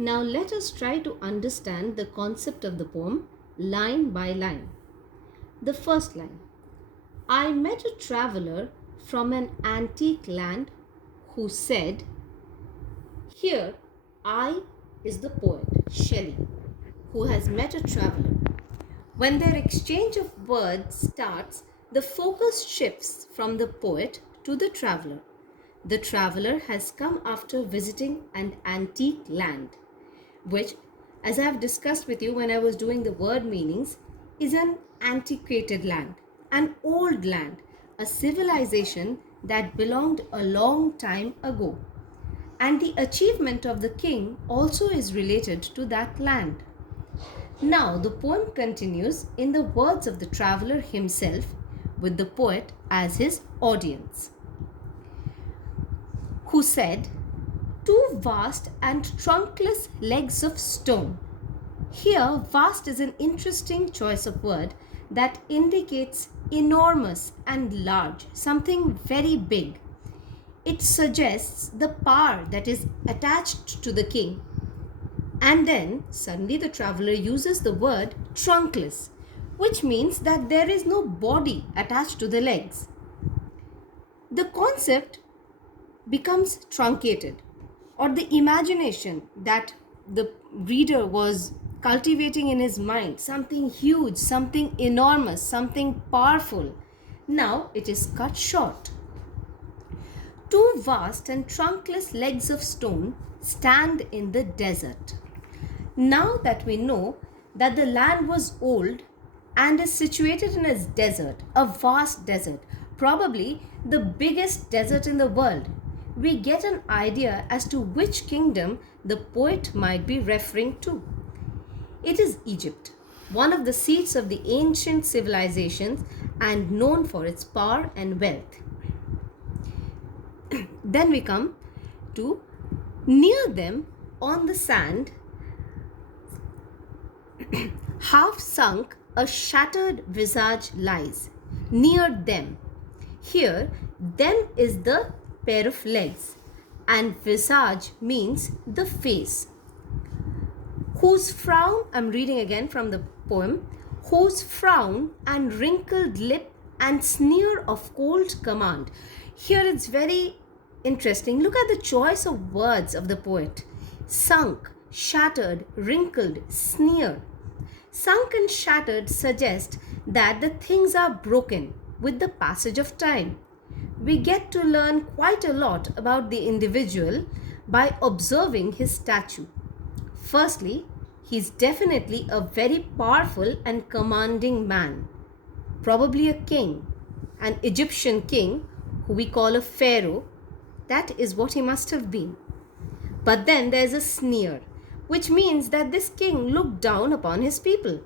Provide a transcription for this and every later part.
Now let us try to understand the concept of the poem line by line. The first line: I met a traveler from an antique land who said, here I is the poet, Shelley, who has met a traveler. When their exchange of words starts, the focus shifts from the poet to the traveler. The traveler has come after visiting an antique land, which, as I have discussed with you when I was doing the word meanings, is an antiquated land, an old land, a civilization that belonged a long time ago. And the achievement of the king also is related to that land. Now the poem continues in the words of the traveler himself, with the poet as his audience, who said, two vast and trunkless legs of stone. Here, vast is an interesting choice of word that indicates enormous and large, something very big. It suggests the power that is attached to the king. And then suddenly the traveler uses the word trunkless, which means that there is no body attached to the legs. The concept becomes truncated, or the imagination that the reader was cultivating in his mind, something huge, something enormous, something powerful. Now it is cut short. Two vast and trunkless legs of stone stand in the desert. Now that we know that the land was old and is situated in a desert, a vast desert, probably the biggest desert in the world, we get an idea as to which kingdom the poet might be referring to. It is Egypt, one of the seats of the ancient civilizations and known for its power and wealth. Then we come to near them on the sand, half sunk, a shattered visage lies. Near them. Here, them is the pair of legs, and visage means the face. Whose frown, I'm reading again from the poem, whose frown and wrinkled lip and sneer of cold command. Here it's very interesting. Look at the choice of words of the poet. Sunk, shattered, wrinkled, sneer. Sunk and shattered suggest that the things are broken with the passage of time. We get to learn quite a lot about the individual by observing his statue. Firstly, he is definitely a very powerful and commanding man, probably a king, an Egyptian king who we call a pharaoh. That is what he must have been. But then there's a sneer, which means that this king looked down upon his people.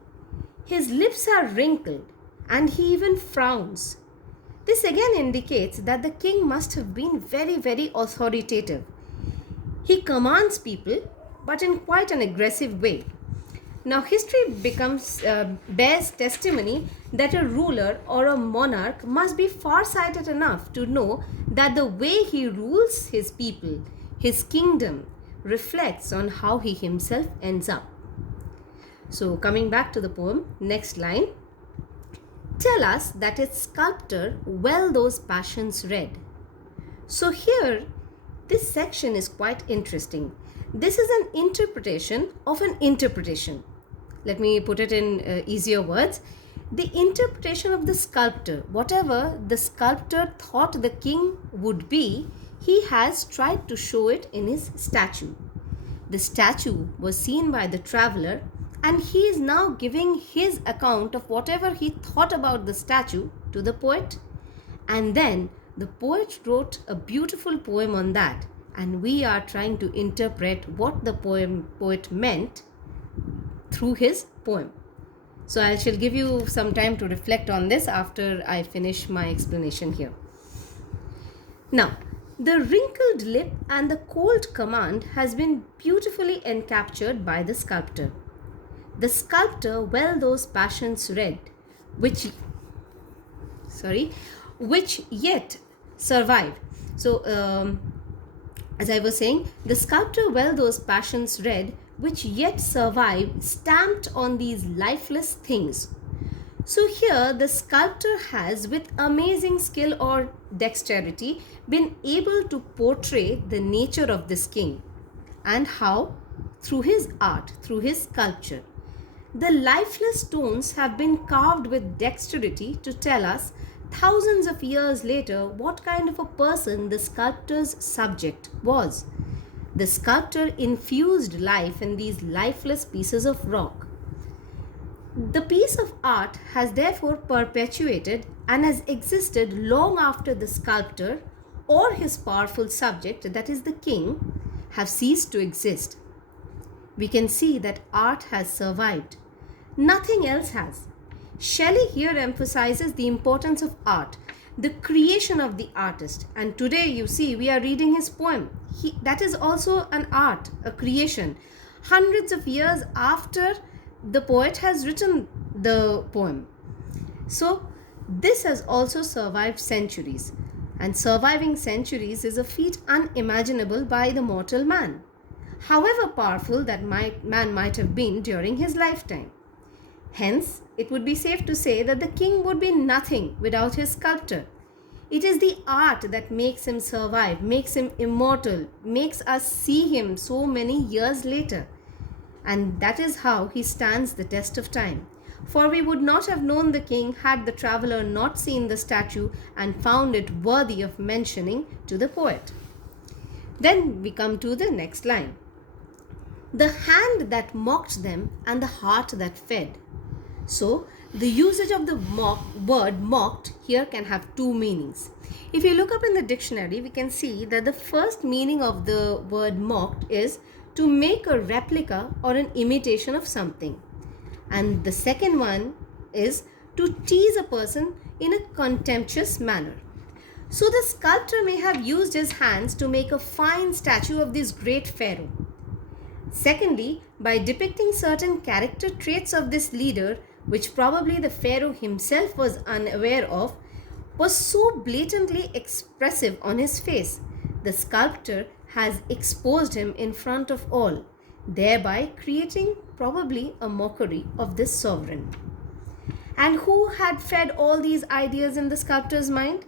His lips are wrinkled and he even frowns. This again indicates that the king must have been very, very authoritative. He commands people, but in quite an aggressive way. Now history bears testimony that a ruler or a monarch must be far-sighted enough to know that the way he rules his people, his kingdom, reflects on how he himself ends up. So coming back to the poem, next line. Tell us that its sculptor well those passions read. So here, this section is quite interesting. This is an interpretation of an interpretation. Let me put it in easier words. The interpretation of the sculptor, whatever the sculptor thought the king would be, he has tried to show it in his statue. The statue was seen by the traveler, and he is now giving his account of whatever he thought about the statue to the poet. And then the poet wrote a beautiful poem on that, and we are trying to interpret what the poet meant through his poem. So I shall give you some time to reflect on this after I finish my explanation here. Now, the wrinkled lip and the cold command has been beautifully encaptured by the sculptor. The sculptor well those passions read, which yet survive. So, as I was saying, the sculptor well those passions read, which yet survive stamped on these lifeless things. So here the sculptor has, with amazing skill or dexterity, been able to portray the nature of this king. And how? Through his art, through his sculpture. The lifeless stones have been carved with dexterity to tell us thousands of years later what kind of a person the sculptor's subject was. The sculptor infused life in these lifeless pieces of rock. The piece of art has therefore perpetuated and has existed long after the sculptor or his powerful subject, that is the king, have ceased to exist. We can see that art has survived. Nothing else has. Shelley here emphasizes the importance of art, the creation of the artist. And today you see we are reading his poem. That is also an art, a creation. Hundreds of years after the poet has written the poem. So this has also survived centuries. And surviving centuries is a feat unimaginable by the mortal man, however powerful that man might have been during his lifetime. Hence, it would be safe to say that the king would be nothing without his sculptor. It is the art that makes him survive, makes him immortal, makes us see him so many years later. And that is how he stands the test of time. For we would not have known the king had the traveler not seen the statue and found it worthy of mentioning to the poet. Then we come to the next line. The hand that mocked them and the heart that fed. So, the usage of the word mocked here can have two meanings. If you look up in the dictionary, we can see that the first meaning of the word mocked is to make a replica or an imitation of something. And the second one is to tease a person in a contemptuous manner. So the sculptor may have used his hands to make a fine statue of this great pharaoh. Secondly, by depicting certain character traits of this leader, which probably the pharaoh himself was unaware of, was so blatantly expressive on his face, the sculptor has exposed him in front of all, thereby creating probably a mockery of this sovereign. And who had fed all these ideas in the sculptor's mind?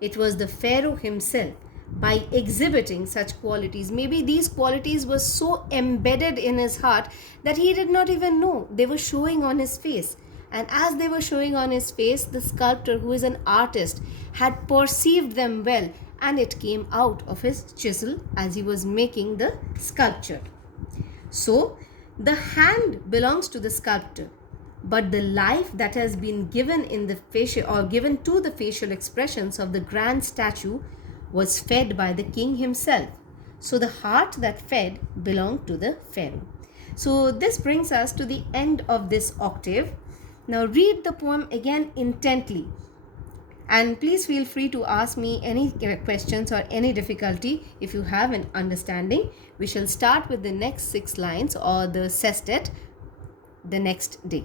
It was the pharaoh himself. By exhibiting such qualities, maybe these qualities were so embedded in his heart that he did not even know they were showing on his face. And as they were showing on his face, the sculptor, who is an artist, had perceived them well, and it came out of his chisel as he was making the sculpture. So the hand belongs to the sculptor, but the life that has been given in the facial or given to the facial expressions of the grand statue was fed by the king himself. So the heart that fed belonged to the pharaoh. So this brings us to the end of this octave. Now read the poem again intently, and please feel free to ask me any questions or any difficulty if you have an understanding. We shall start with the next 6 lines or the sestet the next day.